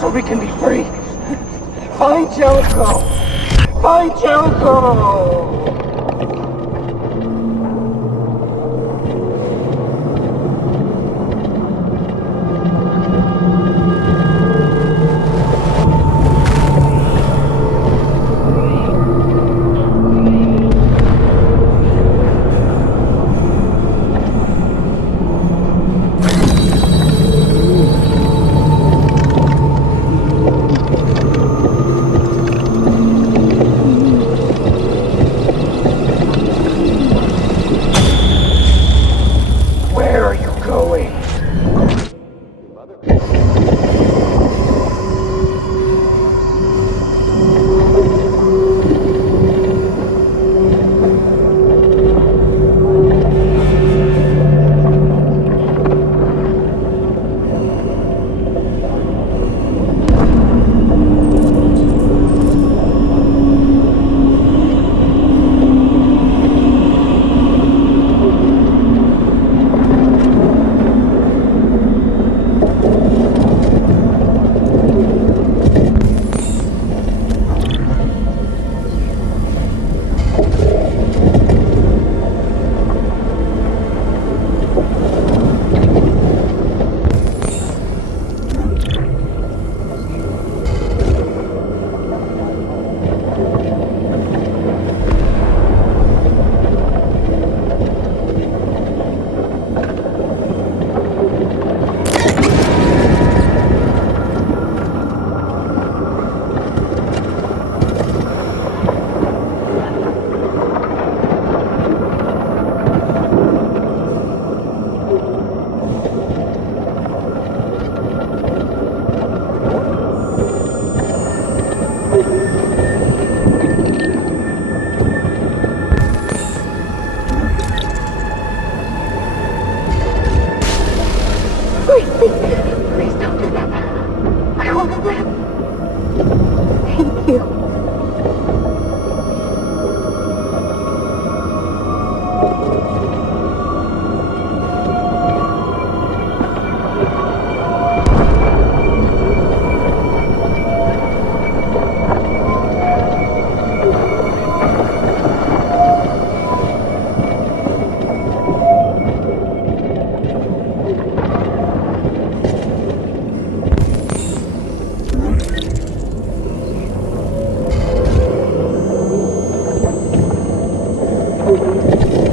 so we can be free. Find Jericho! Find Jericho!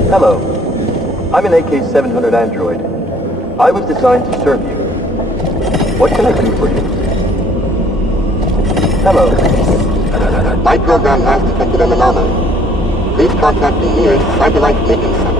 Hello, I'm an AK-700 android. I was designed to serve you. What can I do for you? Hello. My program has detected an anomaly. Please contact the nearest Cyberlife Maintenance Center.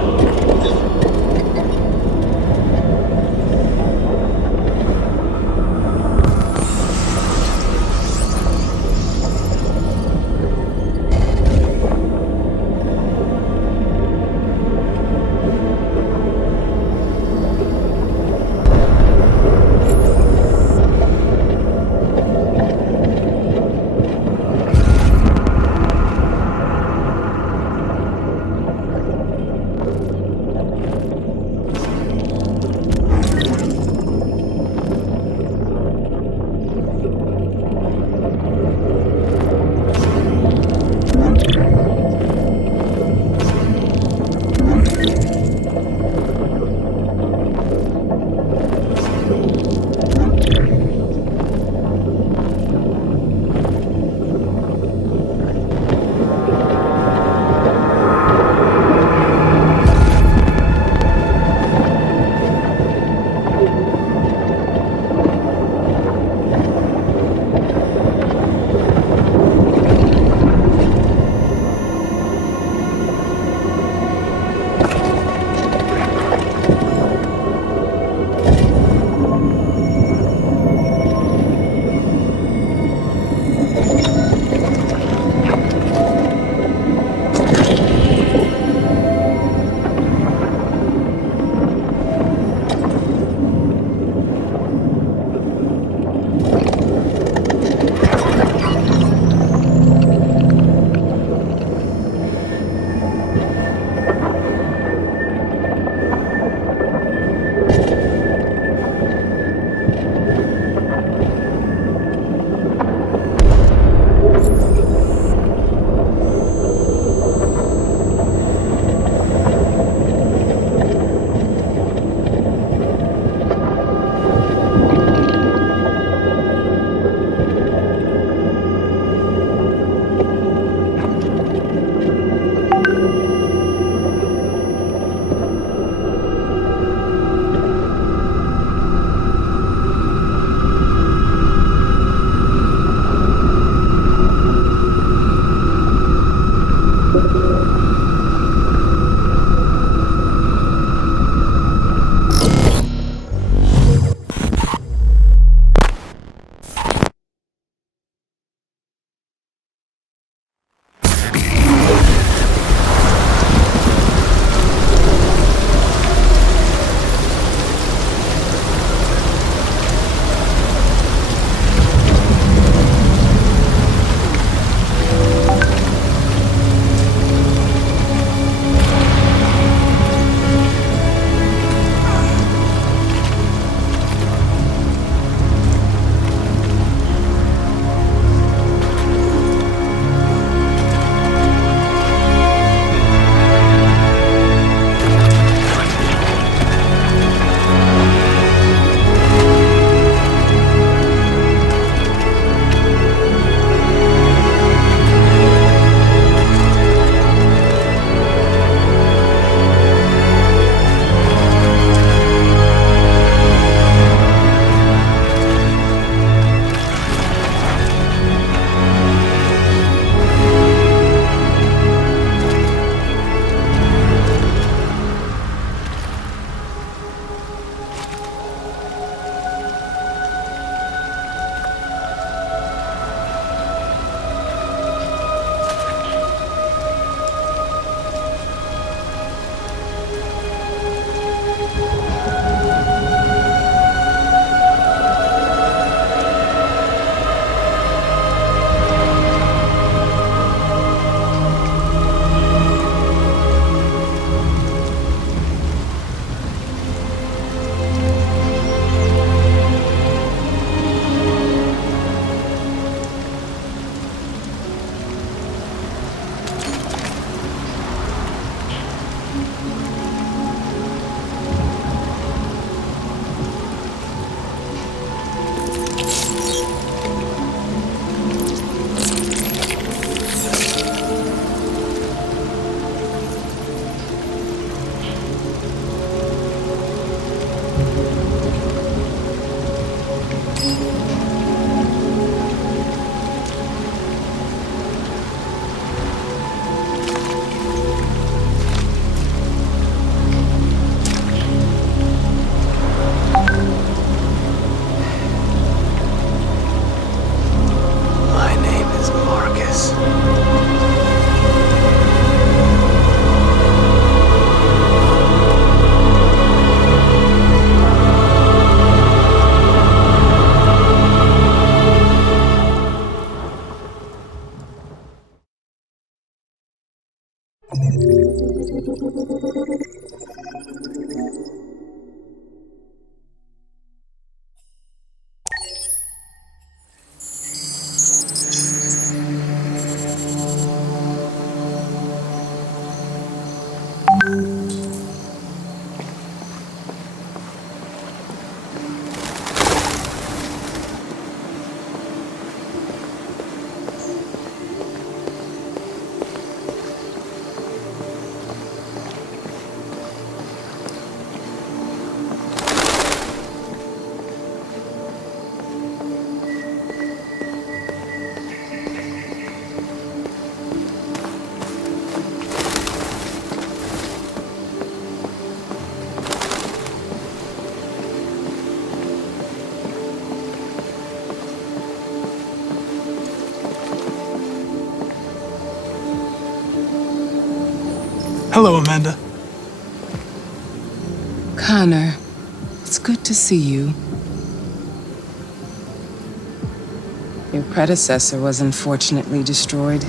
Hello, Amanda. Connor, it's good to see you. Your predecessor was unfortunately destroyed.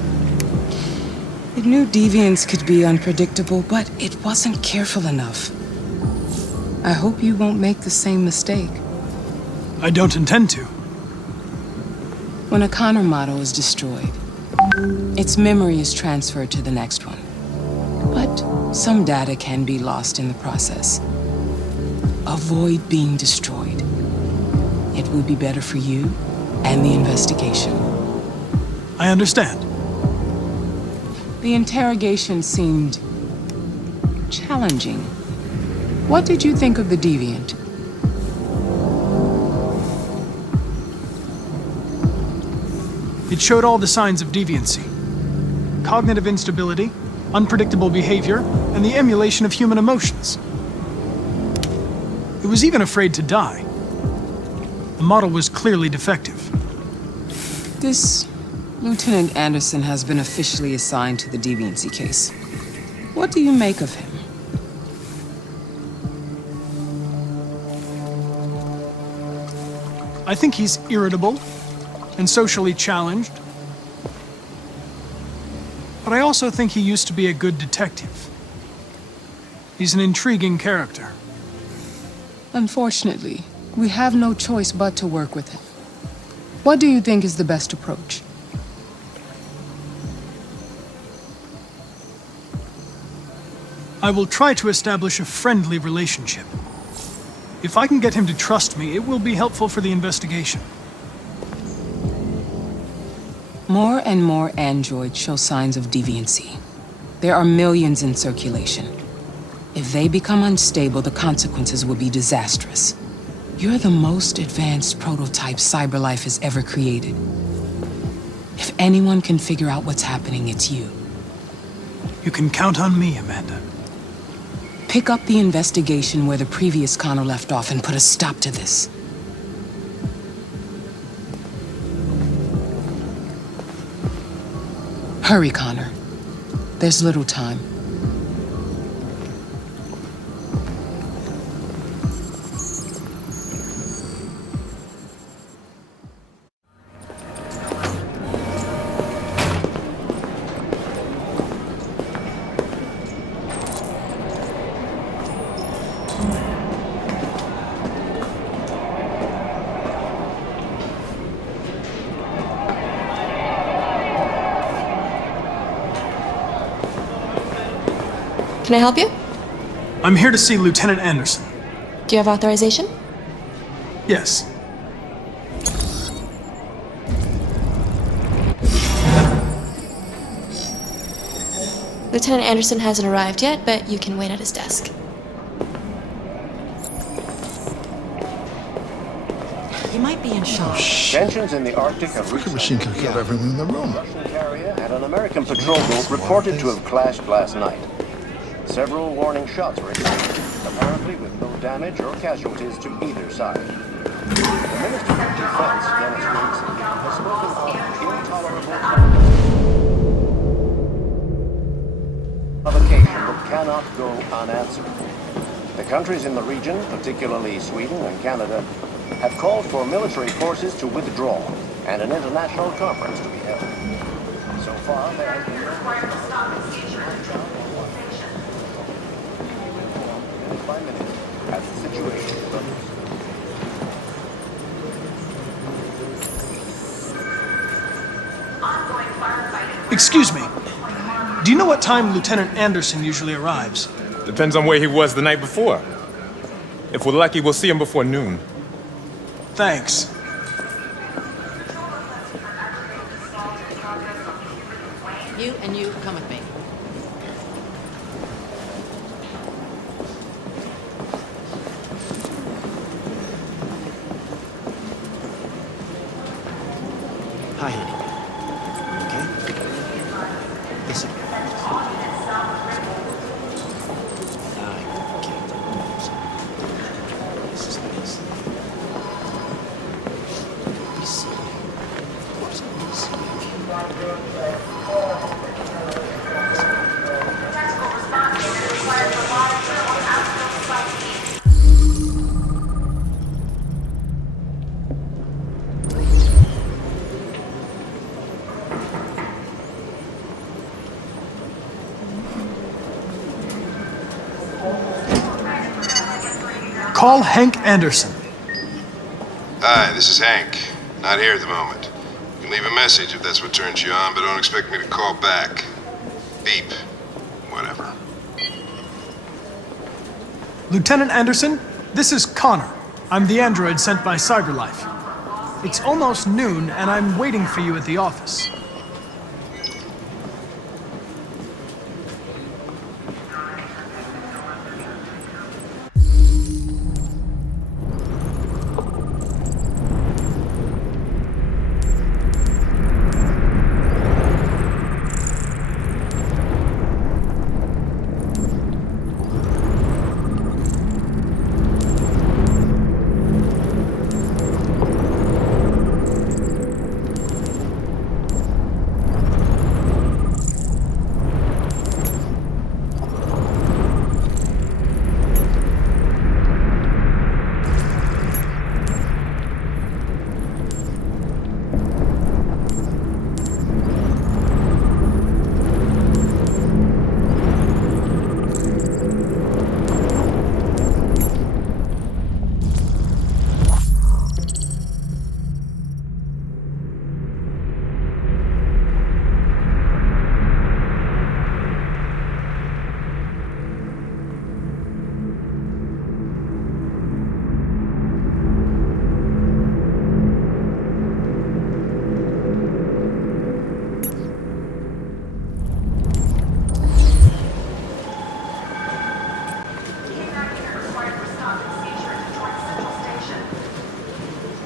It knew deviance could be unpredictable, but it wasn't careful enough. I hope you won't make the same mistake. I don't intend to. When a Connor model is destroyed, its memory is transferred to the next one. But some data can be lost in the process. Avoid being destroyed. It would be better for you and the investigation. I understand. The interrogation seemed challenging. What did you think of the deviant? It showed all the signs of deviancy. Cognitive instability, unpredictable behavior, and the emulation of human emotions. It was even afraid to die. The model was clearly defective. This Lieutenant Anderson has been officially assigned to the deviancy case. What do you make of him? I think he's irritable and socially challenged. But I also think he used to be a good detective. He's an intriguing character. Unfortunately, we have no choice but to work with him. What do you think is the best approach? I will try to establish a friendly relationship. If I can get him to trust me, it will be helpful for the investigation. More and more androids show signs of deviancy. There are millions in circulation. If they become unstable, the consequences will be disastrous. You're the most advanced prototype CyberLife has ever created. If anyone can figure out what's happening, it's you. You can count on me, Amanda. Pick up the investigation where the previous Connor left off and put a stop to this. Hurry, Connor. There's little time. Can I help you? I'm here to see Lieutenant Anderson. Do you have authorization? Yes. Lieutenant Anderson hasn't arrived yet, but you can wait at his desk. You might be in shock. Tensions in the Arctic have reached machine can kill everyone in the room. a Russian carrier and an American patrol boat reported to have clashed last night. Several warning shots were issued, apparently with no damage or casualties to either side. The Minister of Defense demonstrates has spoken of intolerable provocation that cannot go unanswered. The countries in the region, particularly Sweden and Canada, have called for military forces to withdraw and an international conference to be held. So far, there has been no by minute as the situation develops. Excuse me. Do you know what time Lieutenant Anderson usually arrives? Depends on where he was the night before. If we're lucky, we'll see him before noon. Thanks. You and you come with me. Hi, honey. Okay? Listen. I can't. This is nice. Be silly. Of course, be silly. Call Hank Anderson. Hi, this is Hank. Not here at the moment. You can leave a message if that's what turns you on, but don't expect me to call back. Beep. Whatever. Lieutenant Anderson, this is Connor. I'm the android sent by CyberLife. It's almost noon, and I'm waiting for you at the office.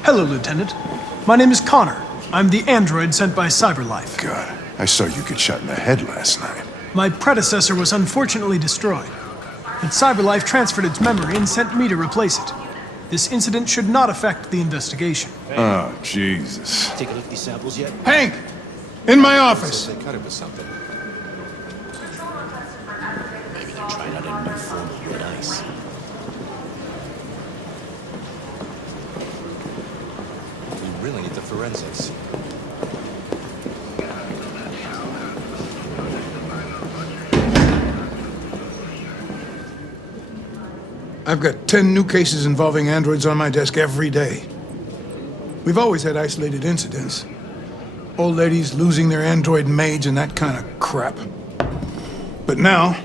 Hello, Lieutenant. My name is Connor. I'm the android sent by CyberLife. God, I saw you get shot in the head last night. My predecessor was unfortunately destroyed, but CyberLife transferred its memory and sent me to replace it. This incident should not affect the investigation. Oh, Jesus. Take a look at these samples yet? Hank! In my office! They cut it with something. Maybe they're trying out a new form of red ice. We really need the forensics. I've got 10 new cases involving androids on my desk every day. We've always had isolated incidents. Old ladies losing their android maids and that kind of crap. But now,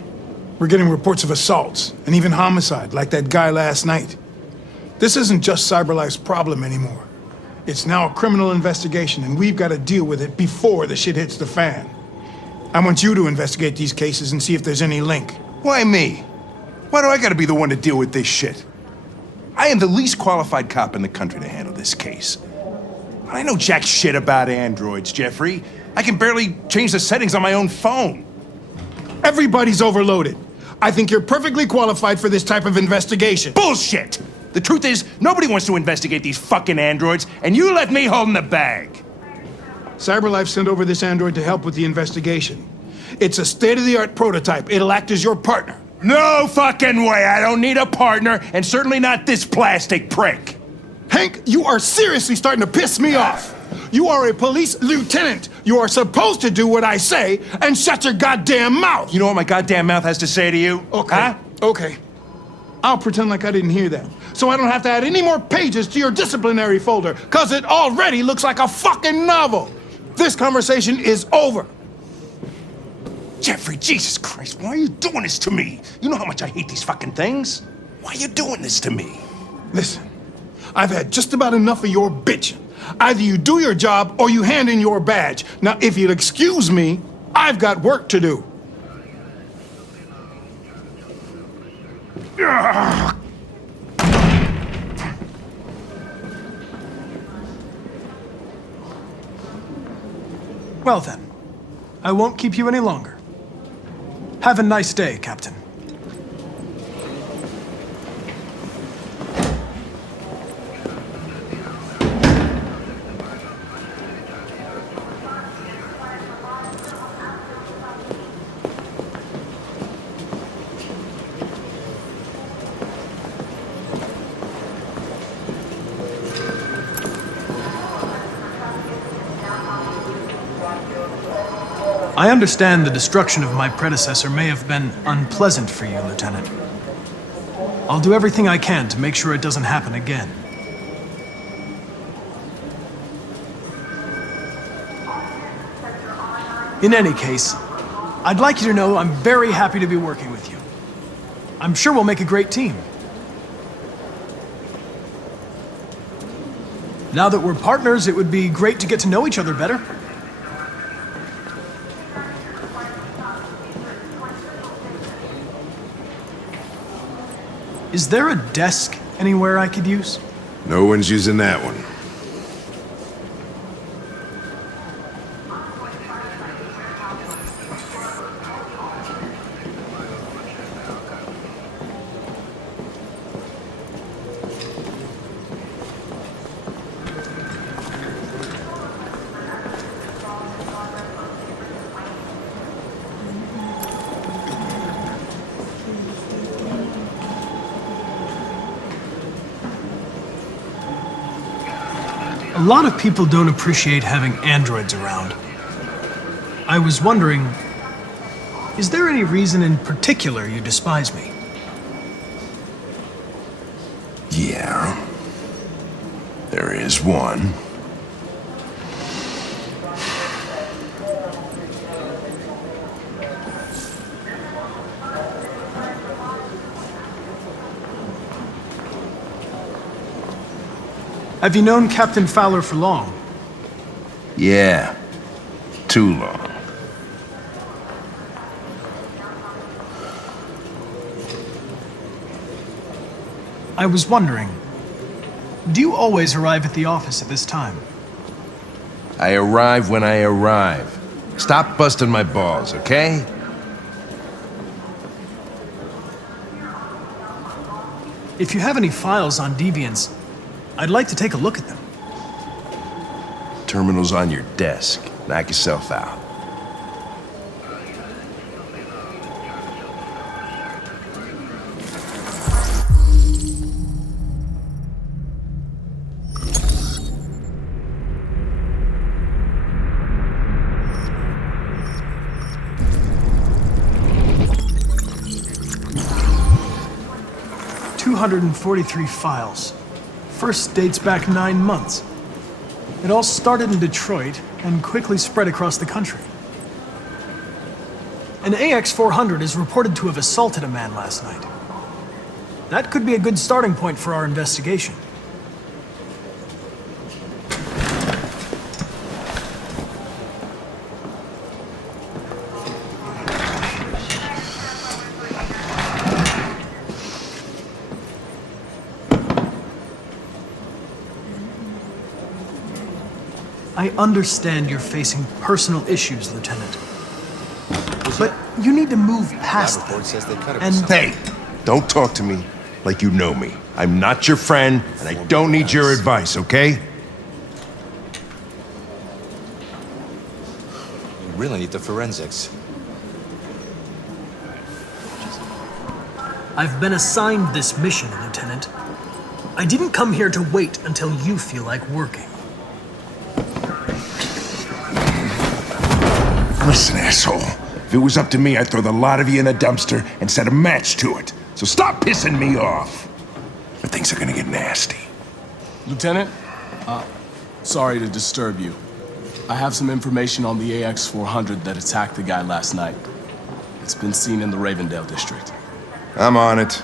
we're getting reports of assaults and even homicide, like that guy last night. This isn't just CyberLife's problem anymore. It's now a criminal investigation, and we've got to deal with it before the shit hits the fan. I want you to investigate these cases and see if there's any link. Why me? Why do I gotta be the one to deal with this shit? I am the least qualified cop in the country to handle this case. I know jack shit about androids, Jeffrey. I can barely change the settings on my own phone. Everybody's overloaded. I think you're perfectly qualified for this type of investigation. Bullshit! The truth is, nobody wants to investigate these fucking androids, and you left me holding the bag. CyberLife sent over this android to help with the investigation. It's a state-of-the-art prototype. It'll act as your partner. No fucking way! I don't need a partner, and certainly not this plastic prick. Hank, you are seriously starting to piss me off. You are a police lieutenant. You are supposed to do what I say and shut your goddamn mouth. You know what my goddamn mouth has to say to you? Okay, huh? okay. I'll pretend like I didn't hear that, so I don't have to add any more pages to your disciplinary folder, because it already looks like a fucking novel. This conversation is over. Jeffrey, Jesus Christ, why are you doing this to me? You know how much I hate these fucking things. Why are you doing this to me? Listen, I've had just about enough of your bitching. Either you do your job or you hand in your badge. Now, if you'll excuse me, I've got work to do. Well then, I won't keep you any longer. Have a nice day, Captain. I understand the destruction of my predecessor may have been unpleasant for you, Lieutenant. I'll do everything I can to make sure it doesn't happen again. In any case, I'd like you to know I'm very happy to be working with you. I'm sure we'll make a great team. Now that we're partners, it would be great to get to know each other better. Is there a desk anywhere I could use? No one's using that one. A lot of people don't appreciate having androids around. I was wondering, is there any reason in particular you despise me? Yeah. There is one. Have you known Captain Fowler for long? Yeah. Too long. I was wondering, do you always arrive at the office at this time? I arrive when I arrive. Stop busting my balls, okay? If you have any files on deviants, I'd like to take a look at them. Terminal's on your desk. Knock yourself out. .243 files. First dates back 9 months. It all started in Detroit and quickly spread across the country. An AX-400 is reported to have assaulted a man last night. That could be a good starting point for our investigation. I understand you're facing personal issues, Lieutenant. But you need to move past them. And hey, don't talk to me like you know me. I'm not your friend, and I don't need your advice, okay? You really need the forensics. I've been assigned this mission, Lieutenant. I didn't come here to wait until you feel like working. Listen, asshole. If it was up to me, I'd throw the lot of you in a dumpster and set a match to it. So stop pissing me off. Or things are gonna get nasty. Lieutenant, sorry to disturb you. I have some information on the AX-400 that attacked the guy last night. It's been seen in the Ravendale district. I'm on it.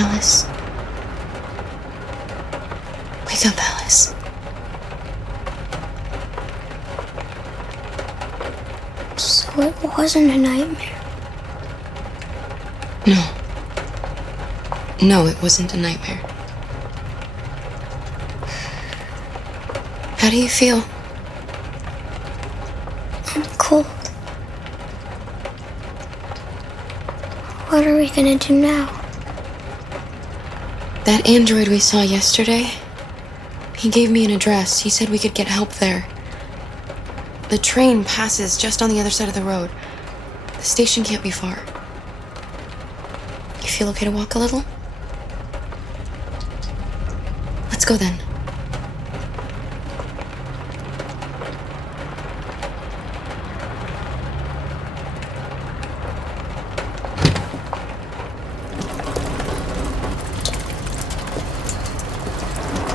Alice. Wake up, Alice. So it wasn't a nightmare? No. No, it wasn't a nightmare. How do you feel? I'm cold. What are we gonna do now? That android we saw yesterday, he gave me an address. He said we could get help there. The train passes just on the other side of the road. The station can't be far. You feel okay to walk a little? Let's go then.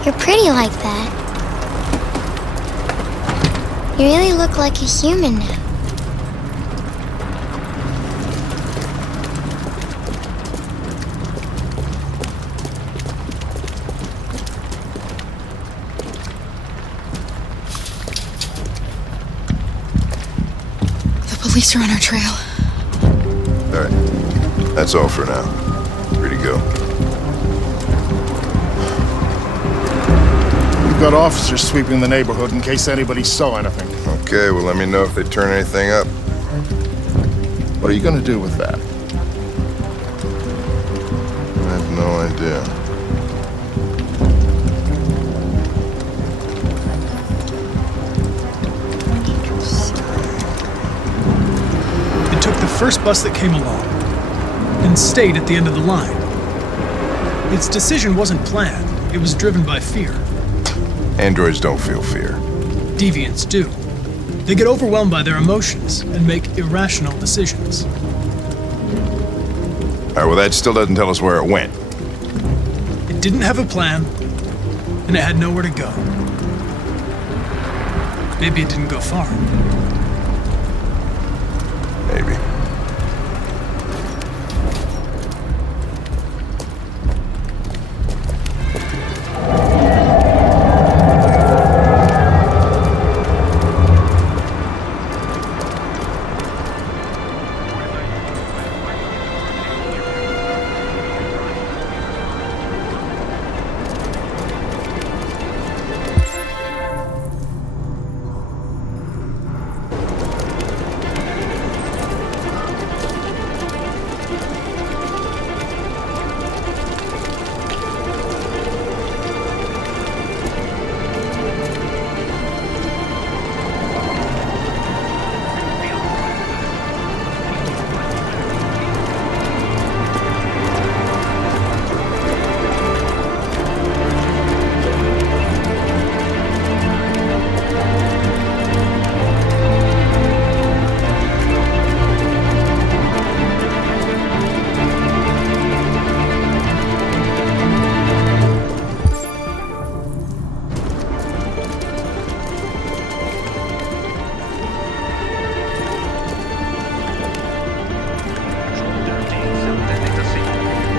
You're pretty like that. You really look like a human now. The police are on our trail. All right. That's all for now. Free to go. We've got officers sweeping the neighborhood in case anybody saw anything. Okay, well, let me know if they turn anything up. What are you going to do with that? I have no idea. It took the first bus that came along and stayed at the end of the line. Its decision wasn't planned. It was driven by fear. Androids don't feel fear. Deviants do. They get overwhelmed by their emotions and make irrational decisions. All right, well, that still doesn't tell us where it went. It didn't have a plan, and it had nowhere to go. Maybe it didn't go far. Maybe.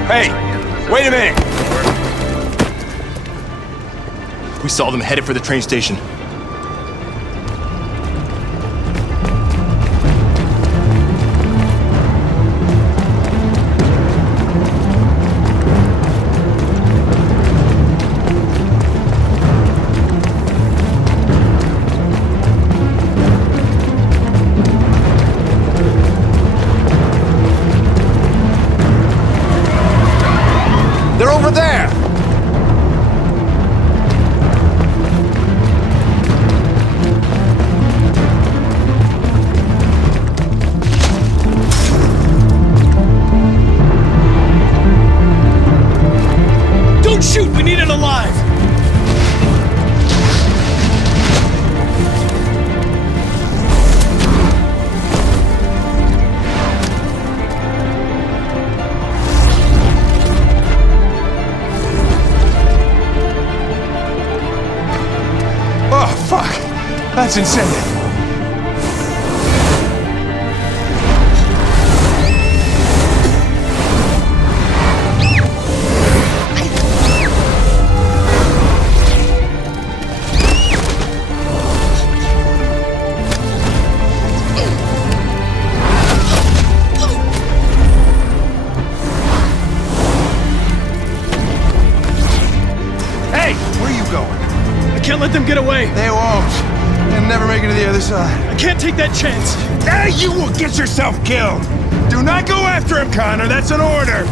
Hey, wait a minute! We saw them headed for the train station. They're over there! Don't shoot! We need it alive! Oh, fuck! That's incentive. them get away. They won't. They'll never make it to the other side. I can't take that chance. Now you will get yourself killed. Do not go after him, Connor. That's an order.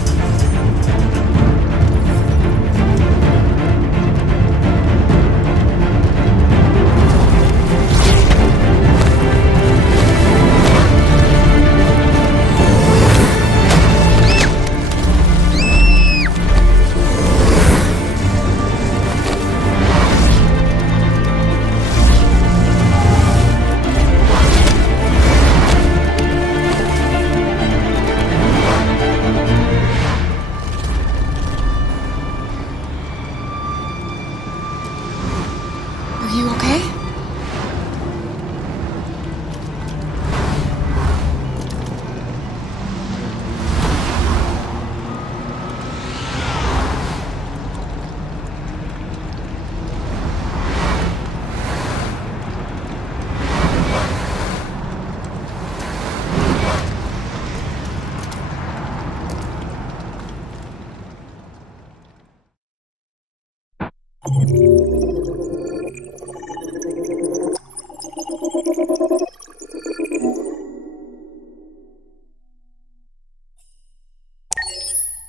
Are you okay? You